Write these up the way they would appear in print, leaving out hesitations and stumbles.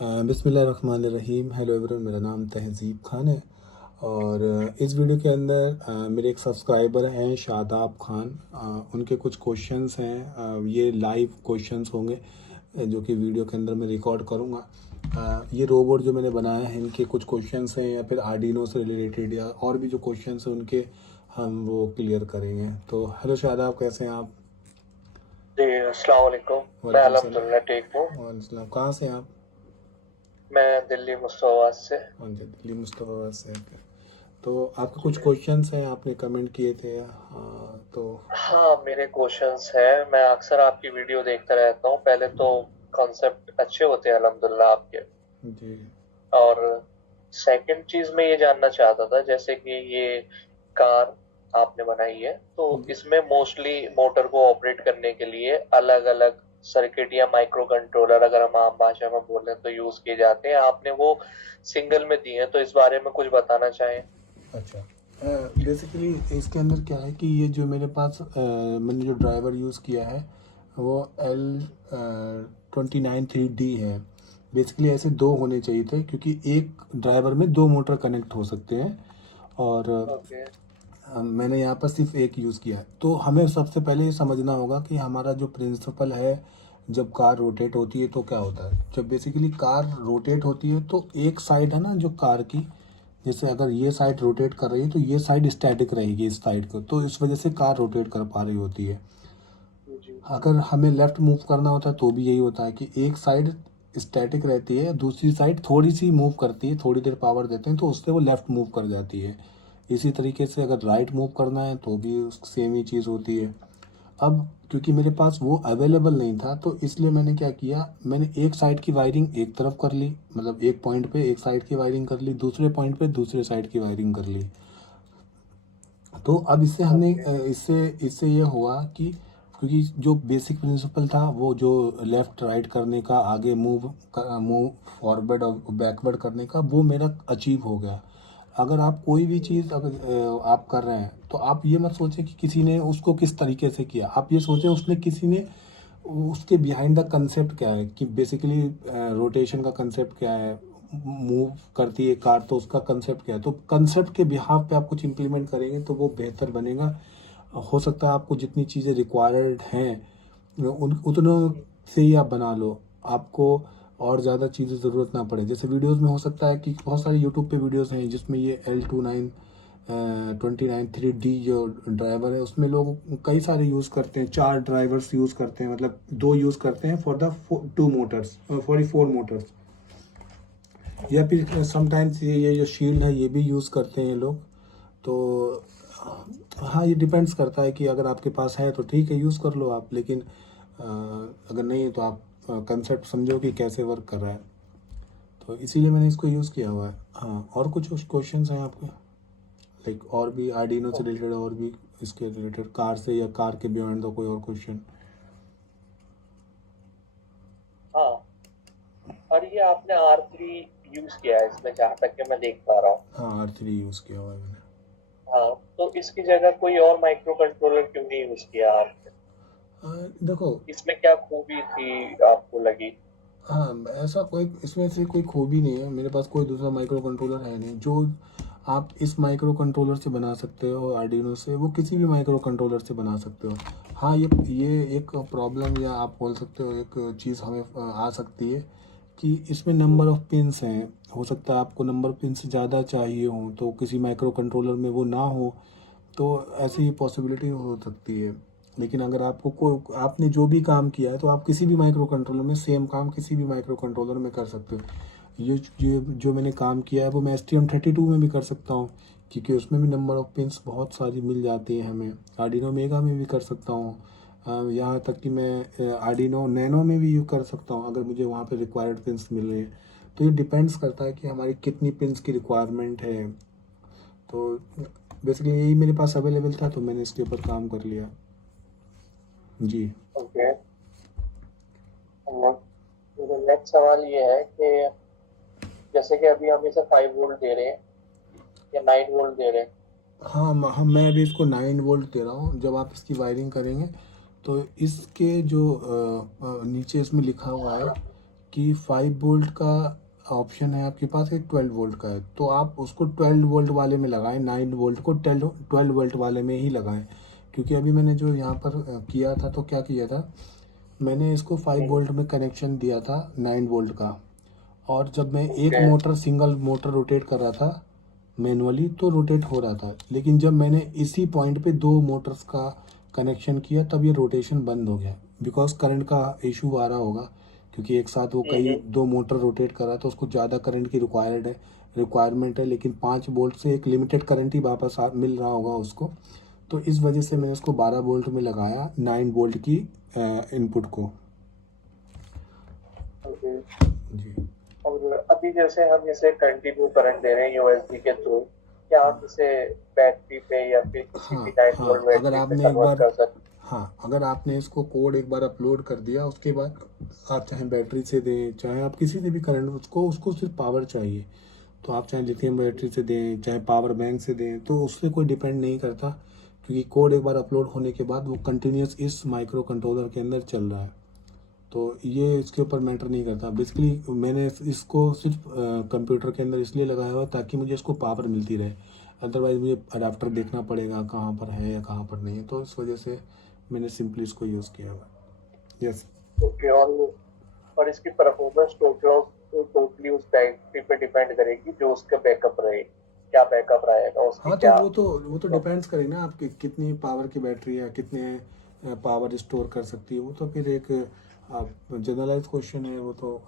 बिस्मिल्लाहिर्रहमानिर्रहीम। Hello everyone, मेरा नाम तहज़ीब खान है और इस वीडियो के अंदर मेरे एक सब्सक्राइबर हैं शादाब खान। उनके कुछ क्वेश्चंस हैं। ये लाइव क्वेश्चंस होंगे जो कि वीडियो के अंदर मैं रिकॉर्ड करूँगा। ये रोबोट जो मैंने बनाया है, इनके कुछ क्वेश्चंस हैं या फिर आर्डिनो से रिलेटेड या और भी जो क्वेश्चंस हैं उनके हम वो क्लियर करेंगे। तो हेलो शादाब, कैसे हैं आप? जी अस्सलाम वालेकुम। मैं वालेकुम सलाम। अल्हम्दुलिल्लाह ठीक हूँ। वालेकुम सलाम। कहाँ से हैं आप? मैं दिल्ली मुस्तफाबाद से। हाँ जी, दिल्ली मुस्तफ़ाबाद से हैं। तो आपके कुछ जी क्वेश्चंस हैं, आपने कमेंट किए थे। हाँ तो हाँ, मेरे क्वेश्चंस हैं। मैं अक्सर आपकी वीडियो देखता रहता हूँ। पहले तो कॉन्सेप्ट अच्छे होते हैं अल्हम्दुलिल्लाह आपके। जी और सेकंड चीज मैं ये जानना चाहता था, जैसे कि ये कार आपने बनाई है तो जी। इसमें मोस्टली मोटर को ऑपरेट करने के लिए अलग अलग सर्किट या माइक्रो कंट्रोलर, अगर हम आम भाषा में बोलें तो, यूज किए जाते हैं। आपने वो सिंगल में दिए हैं, तो इस बारे में कुछ बताना चाहें। अच्छा, बेसिकली इसके अंदर क्या है कि ये जो मेरे पास मैंने जो ड्राइवर यूज़ किया है वो L29 3D है। बेसिकली ऐसे दो होने चाहिए थे क्योंकि एक ड्राइवर में दो मोटर कनेक्ट हो सकते हैं और ओके। मैंने यहाँ पर सिर्फ एक यूज़ किया है। तो हमें सबसे पहले ये समझना होगा कि हमारा जो प्रिंसिपल है, जब कार रोटेट होती है तो क्या होता है। जब बेसिकली कार रोटेट होती है तो एक साइड है ना जो कार की, जैसे अगर ये साइड रोटेट कर रही है तो ये साइड स्टैटिक रहेगी इस साइड को, तो इस वजह से कार रोटेट कर पा रही होती है। जी। अगर हमें लेफ़्ट मूव करना होता है तो भी यही होता है कि एक साइड स्टैटिक रहती है, दूसरी साइड थोड़ी सी मूव करती है, थोड़ी देर पावर देते हैं तो उससे वो लेफ़्ट मूव कर जाती है। इसी तरीके से अगर राइट मूव करना है तो भी सेम ही चीज़ होती है। अब क्योंकि मेरे पास वो अवेलेबल नहीं था तो इसलिए मैंने क्या किया, मैंने एक साइड की वायरिंग एक तरफ कर ली, मतलब एक पॉइंट पे एक साइड की वायरिंग कर ली, दूसरे पॉइंट पे दूसरे साइड की वायरिंग कर ली। तो अब इससे हमने ओके। इससे इससे ये हुआ कि क्योंकि जो बेसिक प्रिंसिपल था वो जो लेफ़्ट राइट करने का, आगे मूव फॉरवर्ड और बैकवर्ड करने का, वो मेरा अचीव हो गया। अगर आप कोई भी चीज़ अगर आप कर रहे हैं तो आप ये मत सोचें कि किसी ने उसको किस तरीके से किया, आप ये सोचें उसने किसी ने उसके बिहाइंड द कंसेप्ट क्या है, कि बेसिकली रोटेशन का कंसेप्ट क्या है, मूव करती है कार तो उसका कंसेप्ट क्या है। तो कंसेप्ट के बिहाफ पे आप कुछ इम्प्लीमेंट करेंगे तो वो बेहतर बनेगा। हो सकता है आपको जितनी चीज़ें रिक्वायर्ड हैं उन उतनों से ही आप बना लो, आपको और ज़्यादा चीज़ें ज़रूरत ना पड़े। जैसे वीडियोस में हो सकता है कि बहुत सारे यूट्यूब पे वीडियोस हैं जिसमें ये L29 जो ड्राइवर है उसमें लोग कई सारे यूज़ करते हैं, चार ड्राइवर्स यूज़ करते हैं, मतलब दो यूज़ करते हैं for the two Motors, 44 Motors. या फिर समटाइम्स ये जो शील्ड है ये भी यूज़ करते हैं लोग। तो हाँ, ये डिपेंड्स करता है कि अगर आपके पास है तो ठीक है यूज़ कर लो आप, लेकिन अगर नहीं है तो आप कंसेप्ट समझो कि कैसे वर्क कर रहा है। तो इसीलिए मैंने इसको यूज़ किया हुआ है। हाँ, और कुछ क्वेश्चंस हैं आपके, लाइक और भी आर्डिनो से रिलेटेड और भी इसके रिलेटेड, कार से या कार के बियॉन्ड द कोई और क्वेश्चन? हाँ, और ये आपने R3 यूज किया है इसमें, जहाँ तक कि मैं देख पा रहा हूँ। हाँ, R3 यूज़ किया हुआ है मैंने। हाँ, तो इसकी जगह कोई और माइक्रो कंट्रोलर क्यों नहीं यूज किया आपने? देखो, इसमें क्या खूबी थी आपको लगी? हाँ, ऐसा कोई इसमें से कोई खूबी नहीं है, मेरे पास कोई दूसरा माइक्रो कंट्रोलर है नहीं। जो आप इस माइक्रो कंट्रोलर से बना सकते हो आर्डिनो से, वो किसी भी माइक्रो कंट्रोलर से बना सकते हो। हाँ, ये एक प्रॉब्लम या आप बोल सकते हो एक चीज़ हमें आ सकती है कि इसमें नंबर ऑफ़ पिन्स हैं। हो सकता है आपको नंबर ऑफ़ पिन्स ज़्यादा चाहिए हों तो किसी माइक्रो कंट्रोलर में वो ना हो, तो ऐसी पॉसिबिलिटी हो सकती है। लेकिन अगर आपको को आपने जो भी काम किया है तो आप किसी भी माइक्रो कंट्रोलर में सेम काम किसी भी माइक्रो कंट्रोलर में कर सकते हो। ये जो मैंने काम किया है वो मैं STM32 में भी कर सकता हूँ, क्योंकि उसमें भी नंबर ऑफ़ पिन्स बहुत सारी मिल जाती है हमें। आर्डिनो मेगा में भी कर सकता हूँ, यहाँ तक कि मैं आर्डिनो नैनो में भी यूज़ कर सकता हूँ अगर मुझे वहाँ पे रिक्वायर्ड पिन्स मिल रहे हैं। तो ये डिपेंड्स करता है कि हमारी कितनी पिन्स की रिक्वायरमेंट है। तो बेसिकली यही मेरे पास अवेलेबल था तो मैंने इसके ऊपर काम कर लिया। जी। ओके। मेरा नेक्स्ट सवाल ये है कि जैसे कि अभी हम इसे 5 वोल्ट दे रहे हैं या 9 वोल्ट दे रहे हैं। हाँ, मैं अभी इसको 9 वोल्ट दे रहा हूँ। जब आप इसकी वायरिंग करेंगे तो इसके जो नीचे इसमें लिखा हुआ है कि 5 वोल्ट का ऑप्शन है आपके पास, एक 12 वोल्ट का है, तो आप उसको 12 वोल्ट वाले में लगाएं, 9 वोल्ट को 12 वोल्ट वाले में ही लगाएं। क्योंकि अभी मैंने जो यहाँ पर किया था, तो क्या किया था, मैंने इसको 5 वोल्ट में कनेक्शन दिया था 9 वोल्ट का, और जब मैं एक okay. Motor single motor rotate कर रहा था मैनुअली तो रोटेट हो रहा था, लेकिन जब मैंने इसी पॉइंट पे 2 मोटर्स का कनेक्शन किया तब ये रोटेशन बंद हो गया, बिकॉज करंट का इशू आ रहा होगा, क्योंकि एक साथ वो कई 2 मोटर रोटेट कर रहा है तो उसको ज़्यादा करंट की रिक्वायरमेंट है, लेकिन 5 वोल्ट से एक लिमिटेड करंट ही वापस मिल रहा होगा उसको। तो इस वजह से मैंने उसको 12 वोल्ट में लगाया 9 वोल्ट की इनपुट को। ओके। जी और अभी जैसे हम इसे कंटिन्यू करंट दे रहे हैं यूएसबी के थ्रू, क्या हम इसे बैटरी पे या फिर किसी हाँ भी 9 वोल्ट हाँ, अगर बैटरी पे आपने एक कन्वर्ट बार, कर सकते हाँ अगर आपने इसको कोड एक बार अपलोड कर दिया, उसके बाद आप चाहे बैटरी से दें, चाहे आप किसी से भी करंट, उसको उसको सिर्फ पावर चाहिए, तो आप चाहे लिथियम बैटरी से दें, चाहे पावर बैंक से दें, तो उससे कोई डिपेंड नहीं करता, क्योंकि कोड एक बार अपलोड होने के बाद वो कंटिन्यूस इस माइक्रो कंट्रोलर के अंदर चल रहा है, तो ये इसके ऊपर मैटर नहीं करता। बेसिकली मैंने इसको सिर्फ कंप्यूटर के अंदर इसलिए लगाया हुआ है ताकि मुझे इसको पावर मिलती रहे, अदरवाइज मुझे अडाप्टर देखना पड़ेगा कहाँ पर है या कहाँ पर नहीं है, तो इस वजह से मैंने सिंपली इसको यूज़ किया हुआ है। यस। हैं? ओके। और इसकी परफॉर्मेंस टोटली उस बैटरी पे डिपेंड करेगी जो उसका बैकअप रहे, क्या बैकअप रहेगा उसकी हाँ, तो क्या। वो तो डिपेंड्स करे ना आपकी कितनी पावर की बैटरी है, कितने पावर स्टोर कर सकती है, वो तो फिर एक जनरलाइज क्वेश्चन है वो तो।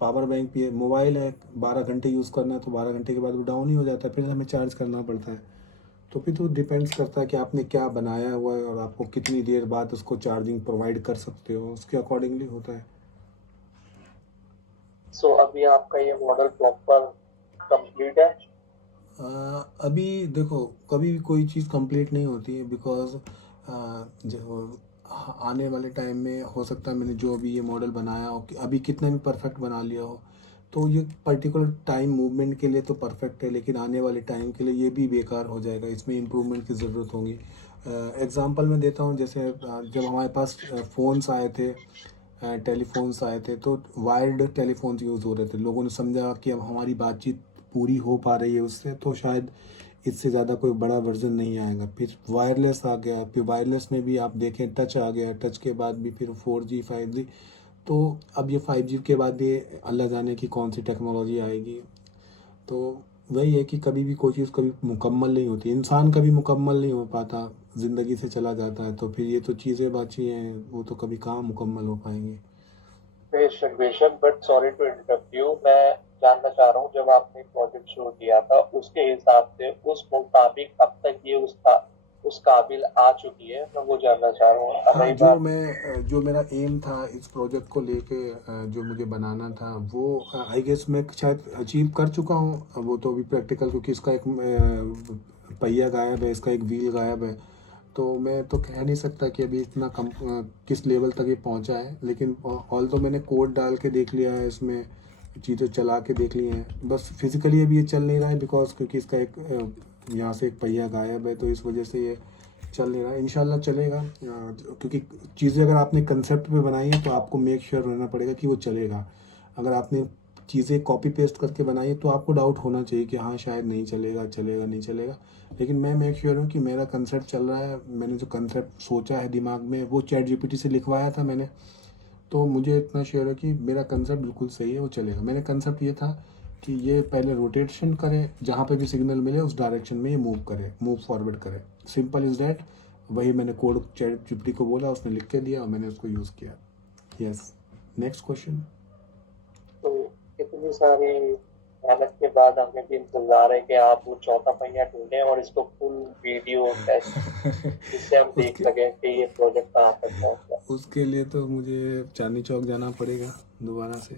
पावर बैंक भी है, मोबाइल है, 12 घंटे यूज़ करना है तो 12 घंटे के बाद वो डाउन ही हो जाता है, फिर हमें चार्ज करना पड़ता है। तो फिर तो डिपेंड्स करता है कि आपने क्या बनाया हुआ है और आपको कितनी देर बाद उसको चार्जिंग प्रोवाइड कर सकते हो, उसके अकॉर्डिंगली होता है। सो अभी आपका ये मॉडल प्रॉपर कंप्लीट है? अभी देखो, कभी भी कोई चीज़ कंप्लीट नहीं होती है, बिकॉज जो आने वाले टाइम में हो सकता है मैंने जो अभी ये मॉडल बनाया हो, कि अभी कितना भी परफेक्ट बना लिया हो, तो ये पर्टिकुलर टाइम मूवमेंट के लिए तो परफेक्ट है, लेकिन आने वाले टाइम के लिए ये भी बेकार हो जाएगा, इसमें इम्प्रूवमेंट की ज़रूरत होगी। एग्ज़ाम्पल मैं देता हूँ, जैसे जब हमारे पास फ़ोन्स आए थे, टेलीफोन्स आए थे, तो वायर्ड टेलीफोन्स यूज़ हो रहे थे, लोगों ने समझा कि अब हमारी बातचीत पूरी हो पा रही है उससे, तो शायद इससे ज़्यादा कोई बड़ा वर्जन नहीं आएगा। फिर वायरलेस आ गया, फिर वायरलेस में भी आप देखें टच आ गया, टच के बाद भी फिर 4G 5G, तो अब ये 5G के बाद ये अल्लाह जाने की कौन सी टेक्नोलॉजी आएगी। तो वही है कि कभी भी कोई चीज़ कभी मुकम्मल नहीं होती, इंसान कभी मुकम्मल नहीं हो पाता, ज़िंदगी से चला जाता है, तो फिर ये तो चीज़ें बाची हैं, वो तो कभी कहाँ मुकम्मल हो पाएंगी। बेशक बेशक, but sorry to interrupt you, मैं जानना चाह रहा हूँ जब आपने प्रोजेक्ट शुरू किया था उसके हिसाब से उस मुताबिक अब तक ये उस काबिल आ चुकी है, मैं वो जानना चाह रहा हूँ। अब हाँ, रही बात। जो मेरा एम था इस प्रोजेक्ट को लेके, जो मुझे बनाना था वो आई गेस मैं शायद अचीव कर चुका हूँ। वो तो अभी प्रैक्टिकल, क्योंकि इसका एक पहिया गायब है, इसका एक व्हील गायब है, तो मैं तो कह नहीं सकता कि अभी इतना कम किस लेवल तक ये पहुंचा है, लेकिन ऑल तो मैंने कोड डाल के देख लिया है, इसमें चीज़ें चला के देख ली हैं, बस फिजिकली अभी ये चल नहीं रहा है, बिकॉज क्योंकि इसका एक यहाँ से एक पहिया गायब है, तो इस वजह से ये चल नहीं रहा। इंशाल्लाह चलेगा, क्योंकि चीज़ें अगर आपने कंसेप्ट पे बनाई है तो आपको मेक श्योर रहना पड़ेगा कि वो चलेगा। अगर आपने चीज़ें कॉपी पेस्ट करके बनाई है तो आपको डाउट होना चाहिए कि हाँ शायद नहीं चलेगा, चलेगा नहीं चलेगा, लेकिन मैं मेक श्योर हूँ कि मेरा कंसेप्ट चल रहा है। मैंने जो कंसेप्ट सोचा है दिमाग में, वो चैट जीपीटी से लिखवाया था मैंने, तो मुझे इतना श्योर है कि मेरा कंसेप्ट बिल्कुल सही है, वो चलेगा। मेरा कंसेप्ट ये था कि ये पहले रोटेशन करे, जहाँ पे भी सिग्नल मिले उस डायरेक्शन में ये मूव करे, मूव फॉरवर्ड करे, सिंपल इज़ डैट। वही मैंने कोड चैट जीपीटी को बोला, उसने लिख के दिया और मैंने उसको यूज़ किया। यस। Next question. तो इतनी सारी मेहनत के बाद हमें भी इंतजार है कि आप वो चौथा पहिया ढूंढें और इसको फुल वीडियो टेस्ट, जिससे हम देख उसके सकें कि ये प्रोजेक्ट कहाँ तक पहुंचा। उसके लिए तो मुझे चांदनी चौक जाना पड़ेगा दोबारा से,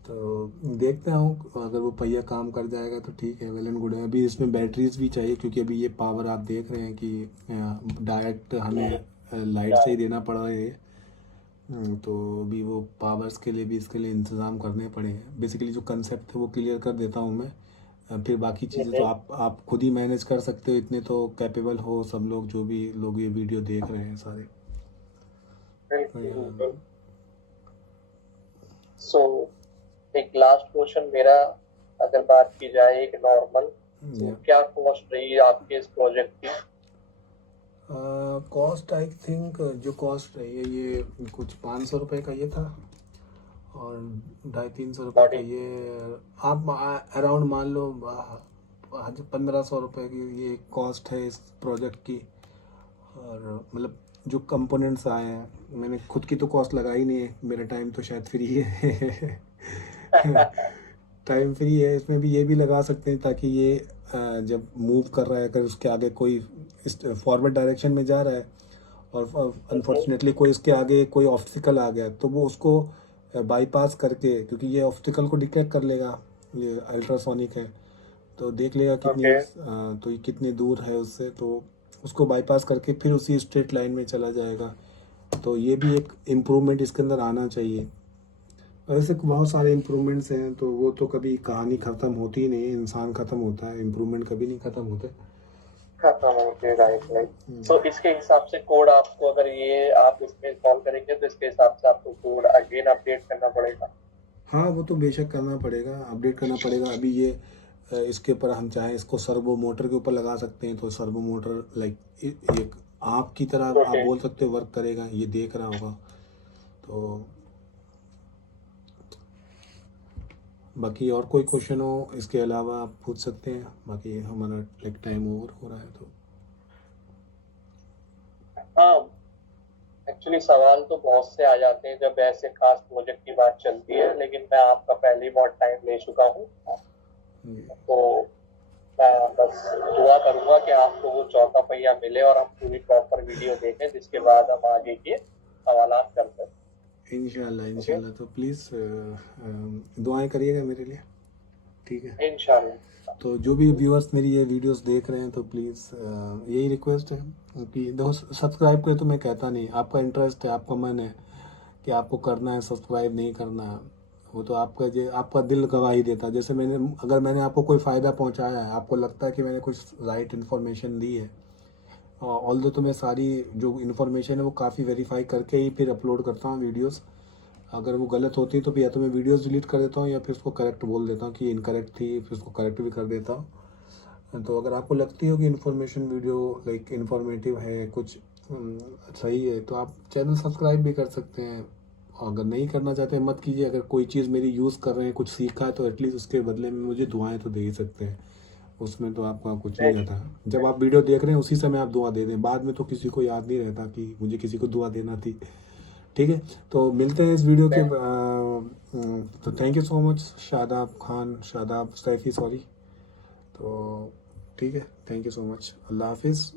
तो देखते हूँ, अगर वो पहिया काम कर जाएगा तो ठीक है, वेल एंड गुड है। अभी इसमें बैटरीज भी चाहिए, क्योंकि अभी ये पावर आप देख रहे हैं कि डायरेक्ट हमें लाइट से ही देना पड़ रहा है ये। तो अभी वो पावर्स के लिए भी इसके लिए इंतज़ाम करने पड़ेंगे। बेसिकली जो कंसेप्ट है वो क्लियर कर देता हूँ मैं, फिर बाकी चीज़ें तो आप खुद ही मैनेज कर सकते हो, इतने तो कैपेबल हो सब लोग, जो भी लोग ये वीडियो देख रहे हैं सारे। बिल्कुल बिल्कुल। सो एक लास्ट क्वेश्चन मेरा, अगर बात की जाए एक नॉर्मल, तो Yeah. क्या कॉस्ट रही है आपके इस प्रोजेक्ट की? कॉस्ट आई थिंक जो कॉस्ट रही है ये कुछ 500 रुपये का ये था, और 250-300 रुपये का बॉडी ये, आप अराउंड मान लो 1500 रुपये की ये कॉस्ट है इस प्रोजेक्ट की। और मतलब जो कंपोनेंट्स आए हैं, मैंने खुद की तो कॉस्ट लगाई नहीं है, मेरा टाइम तो शायद फ्री है। टाइम फ्री है, इसमें भी ये भी लगा सकते हैं ताकि ये जब मूव कर रहा है, अगर उसके आगे कोई फॉरवर्ड डायरेक्शन में जा रहा है और अनफॉर्चुनेटली कोई इसके आगे कोई ऑब्स्टिकल आ गया, तो वो उसको बाईपास करके, क्योंकि ये ऑब्स्टिकल को डिटेक्ट कर लेगा, ये अल्ट्रासोनिक है, तो देख लेगा कितनी ओके। तो ये कितनी दूर है उससे, तो उसको बाईपास करके फिर उसी स्ट्रेट लाइन में चला जाएगा। तो ये भी एक इम्प्रूवमेंट इसके अंदर आना चाहिए। ऐसे बहुत सारे इम्प्रूवमेंट्स हैं, तो वो तो कभी कहानी ख़त्म होती ही नहीं है, इंसान ख़त्म होता है, इम्प्रूवमेंट कभी नहीं ख़त्म होते। खत्म हो गया, राइट राइट। सो इसके हिसाब से कोड आपको, अगर ये आप इसमें कॉल करेंगे तो इसके हिसाब से आपको कोड अगेन अपडेट करना पड़ेगा। हाँ, वो तो बेशक करना पड़ेगा, अपडेट करना पड़ेगा। अभी ये इसके ऊपर हम चाहें इसको सर्वो मोटर के ऊपर लगा सकते हैं, तो सर्वो मोटर लाइक एक आँख की तरह आप ओके। बोल सकते हो वर्क करेगा, ये देख रहा होगा। तो बाकी और कोई क्वेश्चन हो इसके अलावा आप पूछ सकते हैं, बाकी हमारा लाइक टाइम ओवर हो रहा है तो। हाँ, एक्चुअली सवाल तो बहुत से आ जाते हैं जब ऐसे खास प्रोजेक्ट की बात चलती है, लेकिन मैं आपका पहले ही बहुत टाइम ले चुका हूँ, तो मैं बस दुआ करूंगा कि आपको वो चौथा पहिया मिले और हम पूरी प्रॉपर वीडियो देखें, जिसके बाद हम आगे के सवालात कर सकते हैं। इंशाल्लाह ओके, इंशाल्लाह, तो प्लीज़ दुआएं करिएगा मेरे लिए, ठीक है। इंशाल्लाह। तो जो भी व्यूअर्स मेरी ये वीडियोस देख रहे हैं, तो प्लीज़ यही रिक्वेस्ट है कि देखो, सब्सक्राइब करें तो मैं कहता नहीं, आपका इंटरेस्ट है, आपका मन है कि आपको करना है, सब्सक्राइब नहीं करना है, वो तो आपका दिल गवाही देता है। जैसे अगर मैंने आपको कोई फ़ायदा पहुंचाया है, आपको लगता है कि मैंने कुछ राइट इन्फॉर्मेशन दी है, ऑल दो तो मैं सारी जो इन्फॉर्मेशन है वो काफ़ी वेरीफाई करके ही फिर अपलोड करता हूँ वीडियोस। अगर वो गलत होती है तो फिर या तो मैं वीडियोस डिलीट कर देता हूँ, या फिर उसको करेक्ट बोल देता हूँ कि ये इनकरेक्ट थी, फिर उसको करेक्ट भी कर देता हूँ। तो अगर आपको लगती हो कि इन्फॉर्मेशन वीडियो लाइक इन्फॉर्मेटिव है, कुछ सही है, तो आप चैनल सब्सक्राइब भी कर सकते हैं। और अगर नहीं करना चाहते मत कीजिए। अगर कोई चीज़ मेरी यूज़ कर रहे हैं, कुछ सीखा है, तो एटलीस्ट उसके बदले में मुझे दुआएं तो दे ही सकते हैं, उसमें तो आपका कुछ नहीं रहता। जब आप वीडियो देख रहे हैं उसी समय आप दुआ दे दें, बाद में तो किसी को याद नहीं रहता कि मुझे किसी को दुआ देना थी, ठीक है। तो मिलते हैं इस वीडियो के तो thank you so much Shadab Saifi, sorry. तो ठीक है, thank you so much, Allah हाफिज़।